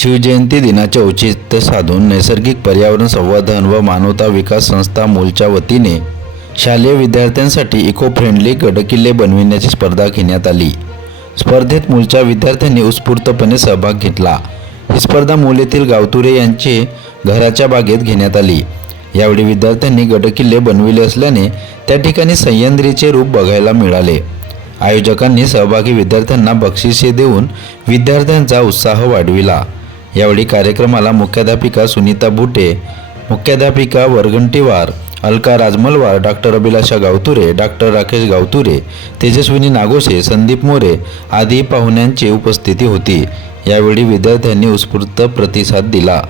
शिवजयंती दिनाचे औचित्य साधून नैसर्गिक पर्यावरण संवर्धन व मानवता विकास संस्था मूलच्या वतीने शालेय विद्यार्थ्यांसाठी इको फ्रेंडली गडकिल्ले बनविण्याची स्पर्धा घेण्यात आली. स्पर्धेत मूलच्या विद्यार्थ्यांनी उत्स्फूर्तपणे सहभाग घेतला. ही स्पर्धा मूल येथील गावतुरे यांचे घराच्या बागेत घेण्यात आली. यावेळी विद्यार्थ्यांनी गडकिल्ले बनविले असल्याने त्या ठिकाणी सह्याद्रीचे रूप बघायला मिळाले. आयोजकांनी सहभागी विद्यार्थ्यांना बक्षिसे देऊन विद्यार्थ्यांचा उत्साह वाढविला. यावेळी कार्यक्रमाला मुख्याध्यापिका सुनीता बुटे मुख्याध्यापिका वरगंटीवार अलका राजमलवार डॉक्टर अभिलाषा गावतुरे डॉक्टर राकेश गावतुरे तेजस्विनी नागोसे संदीप मोरे आदी पाहुण्यांची उपस्थिती होती. यावेळी विद्यार्थ्यांनी उत्स्फूर्त प्रतिसाद दिला.